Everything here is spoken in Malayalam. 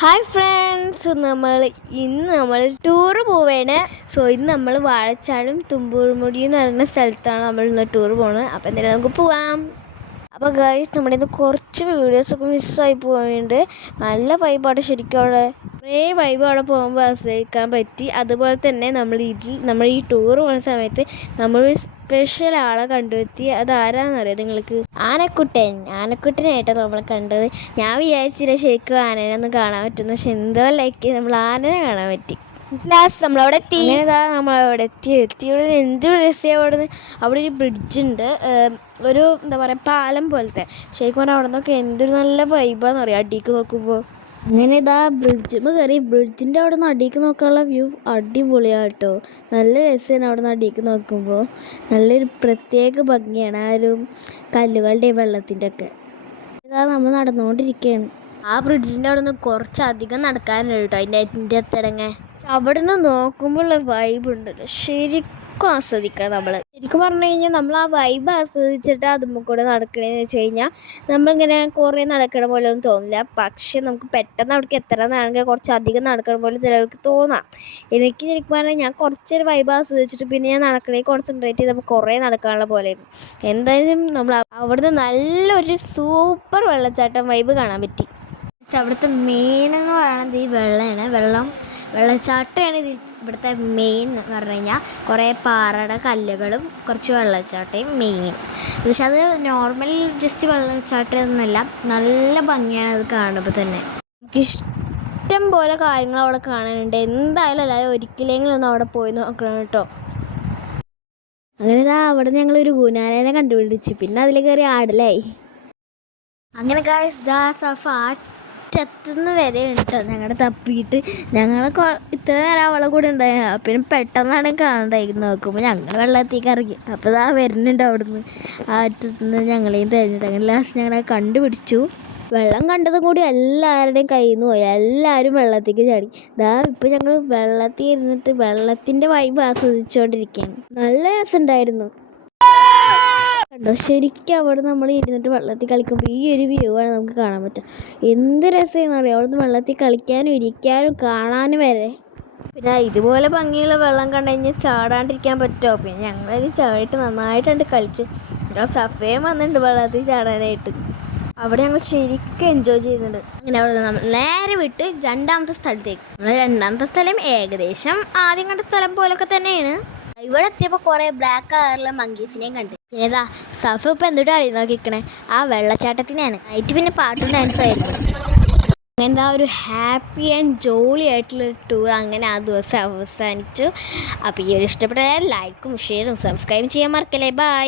ഹായ് ഫ്രണ്ട്സ്, ഇന്ന് നമ്മൾ ടൂറ് പോവേണ്. ഇന്ന് നമ്മൾ വാഴച്ചാലും തുമ്പൂർമുടിയും എന്ന് പറയുന്ന സ്ഥലത്താണ് നമ്മൾ ഇന്ന് ടൂർ പോകുന്നത്. അപ്പോൾ എന്തായാലും നമുക്ക് പോവാം. അപ്പോൾ ഗൈസ്, നമ്മുടെ ഇന്ന് കുറച്ച് വീഡിയോസൊക്കെ മിസ്സായി പോയിട്ടുണ്ട്. നല്ല വൈബാണ് ശരിക്കും. അവിടെ കുറേ വൈബ് അവിടെ പോകുമ്പോൾ ആസ്വദിക്കാൻ പറ്റി. അതുപോലെ തന്നെ നമ്മൾ ഈ ടൂർ പോകുന്ന സമയത്ത് നമ്മൾ സ്പെഷ്യൽ ആളെ കണ്ടെത്തി. അതാരാന്നറിയാം നിങ്ങൾക്ക്? ആനക്കുട്ടനായിട്ടാണ് നമ്മൾ കണ്ടത്. ഞാൻ വിചാരിച്ചില്ല ശരിക്കും ആനേനൊന്നും കാണാൻ പറ്റുന്നു, പക്ഷെ എന്തോ ലൈക്ക് നമ്മൾ ആനനെ കാണാൻ പറ്റി. ലാസ്റ്റ് നമ്മളവിടെ എത്തി. നമ്മളവിടെ എത്തിയോടെ എന്ത് രസമാണ്. അവിടെ ഒരു ബ്രിഡ്ജുണ്ട്, ഒരു എന്താ പറയുക പാലം പോലത്തെ. ശരിക്കും പറഞ്ഞാൽ അവിടെ നിന്നൊക്കെ എന്തൊരു നല്ല വൈബാന്ന് പറയാം അടിക്ക് നോക്കുമ്പോൾ. അങ്ങനെ ബ്രിഡ്ജിൽ കയറി. ബ്രിഡ്ജിൻ്റെ അവിടെ നിന്ന് അടിക്ക് നോക്കാനുള്ള വ്യൂ അടിപൊളിയാണ് കേട്ടോ. നല്ല രസമാണ് അവിടെ നിന്ന് അടിക്ക് നോക്കുമ്പോൾ. നല്ലൊരു പ്രത്യേക ഭംഗിയാണ് ആ ഒരു കല്ലുകളുടെയും വെള്ളത്തിൻ്റെ ഒക്കെ. നമ്മൾ നടന്നുകൊണ്ടിരിക്കുകയാണ്. ആ ബ്രിഡ്ജിൻ്റെ അവിടെ നിന്ന് കുറച്ചധികം നടക്കാനുണ്ട് കേട്ടോ, അതിൻ്റെ അത്തിടങ്ങ. അവിടെ നിന്ന് നോക്കുമ്പോഴുള്ള വൈബ് ഉണ്ടല്ലോ, ശരിക്കും ആസ്വദിക്കാം നമ്മൾ. ശരിക്കും പറഞ്ഞു കഴിഞ്ഞാൽ നമ്മൾ ആ വൈബ് ആസ്വദിച്ചിട്ട് അതുമ്പോൾ കൂടെ നടക്കണേന്ന് വെച്ച് കഴിഞ്ഞാൽ നമ്മളിങ്ങനെ കുറേ നടക്കണ പോലെ ഒന്നും തോന്നില്ല. പക്ഷെ നമുക്ക് പെട്ടെന്ന് അവിടേക്ക് എത്തണമെന്നാണെങ്കിൽ കുറച്ചധികം നടക്കണ പോലെ ചിലർക്ക് തോന്നാം. എനിക്ക് ശരിക്കും പറഞ്ഞാൽ ഞാൻ കുറച്ചൊരു വൈബ് ആസ്വദിച്ചിട്ട് പിന്നെ ഞാൻ നടക്കണേ കോൺസെൻട്രേറ്റ് ചെയ്തപ്പോൾ കുറേ നടക്കാനുള്ള പോലെയായിരുന്നു. എന്തായാലും നമ്മൾ അവിടുന്ന് നല്ലൊരു സൂപ്പർ വെള്ളച്ചാട്ടം വൈബ് കാണാൻ പറ്റി. അവിടുത്തെ മെയിൻ എന്ന് പറയുന്നത് ഈ വെള്ളച്ചാട്ടമാണ്. ഇവിടുത്തെ മെയിൻ എന്ന് പറഞ്ഞു കഴിഞ്ഞാൽ കുറേ പാറയുടെ കല്ലുകളും കുറച്ച് വെള്ളച്ചാട്ടയും മെയിൻ. പക്ഷെ അത് നോർമൽ ജസ്റ്റ് വെള്ളച്ചാട്ടം എന്നല്ല, നല്ല ഭംഗിയാണ് അത് കാണുമ്പോൾ തന്നെ. നമുക്കിഷ്ടം പോലെ കാര്യങ്ങൾ അവിടെ കാണാനുണ്ട്. എന്തായാലും എല്ലാവരും ഒരിക്കലെങ്കിലും ഒന്ന് അവിടെ പോയി നോക്കണം കേട്ടോ. അങ്ങനെ അവിടെ ഞങ്ങളൊരു ഗുനാനേനെ കണ്ടുപിടിച്ചു. പിന്നെ അതിൽ കയറി ആടലായി. അങ്ങനെ സഫ ചത്തുനിന്ന് വരെ കേട്ടോ ഞങ്ങളുടെ തപ്പിയിട്ട്. ഞങ്ങളൊക്കെ ഇത്ര നേരം അവളെ കൂടെ ഉണ്ടായ, പിന്നെ പെട്ടെന്നാണ് കാണണ്ടായിരുന്നു. നോക്കുമ്പോൾ ഞങ്ങൾ വെള്ളത്തേക്ക് ഇറങ്ങി. അപ്പോൾ വരുന്നുണ്ട് അവിടുന്ന് ആ അറ്റത്തുനിന്ന് ഞങ്ങളെയും തരുന്നുണ്ട്. അങ്ങനെ ലാസ്റ്റ് ഞങ്ങളെ കണ്ടുപിടിച്ചു. വെള്ളം കണ്ടതും കൂടി എല്ലാവരുടെയും കയ്യിൽ നിന്ന് പോയി. എല്ലാവരും വെള്ളത്തേക്ക് ചാടി. ഇപ്പം ഞങ്ങൾ വെള്ളത്തിൽ ഇരുന്നിട്ട് വെള്ളത്തിൻ്റെ വൈബ് ആസ്വദിച്ചുകൊണ്ടിരിക്കുകയാണ്. നല്ല രസമുണ്ടായിരുന്നു കണ്ടോ. ശരിക്കും അവിടെ നമ്മൾ ഇരുന്നിട്ട് വെള്ളത്തിൽ കളിക്കുമ്പോൾ ഈ ഒരു വ്യൂ ആണ് നമുക്ക് കാണാൻ പറ്റുക. എന്ത് രസമാണെന്ന് അറിയാം അവിടുന്ന് വെള്ളത്തിൽ കളിക്കാനും ഇരിക്കാനും കാണാനും വരെ. പിന്നെ ഇതുപോലെ ഭംഗിയുള്ള വെള്ളം കണ്ടു കഴിഞ്ഞാൽ ചാടാണ്ടിരിക്കാൻ പറ്റുമോ? പിന്നെ ഞങ്ങൾ ചാടിയിട്ട് നന്നായിട്ടുണ്ട് കളിച്ച്. സഫയും വന്നിട്ടുണ്ട് വെള്ളത്തിൽ ചാടാനായിട്ട്. അവിടെ ഞങ്ങൾ ശരിക്കും എൻജോയ് ചെയ്യുന്നുണ്ട്. അങ്ങനെ അവിടെ നമ്മൾ നേരെ വിട്ട് രണ്ടാമത്തെ സ്ഥലത്തേക്ക്. രണ്ടാമത്തെ സ്ഥലം ഏകദേശം ആദ്യം കണ്ട സ്ഥലം പോലൊക്കെ തന്നെയാണ്. ഇവിടെ എത്തിയപ്പോൾ കുറേ ബ്ലാക്ക് കളറിലെ മങ്കീസിനെയും കണ്ട്. പിന്നെ സഫ ഇപ്പം എന്തുകൊണ്ട് അറിയുന്ന നോക്കിക്കണേ, ആ വെള്ളച്ചാട്ടത്തിനാണ്. നൈറ്റ് പിന്നെ പാട്ടും ഡാൻസും ആയിരുന്നു. അങ്ങനെ ഒരു ഹാപ്പി ആൻഡ് ജോളി ആയിട്ടുള്ള ടൂർ അങ്ങനെ ആ ദിവസം അവസാനിച്ചു. അപ്പോൾ ഈ ഒരു ഇഷ്ടപ്പെട്ട ലൈക്കും ഷെയറും സബ്സ്ക്രൈബും ചെയ്യാൻ മറക്കല്ലേ. ബൈ.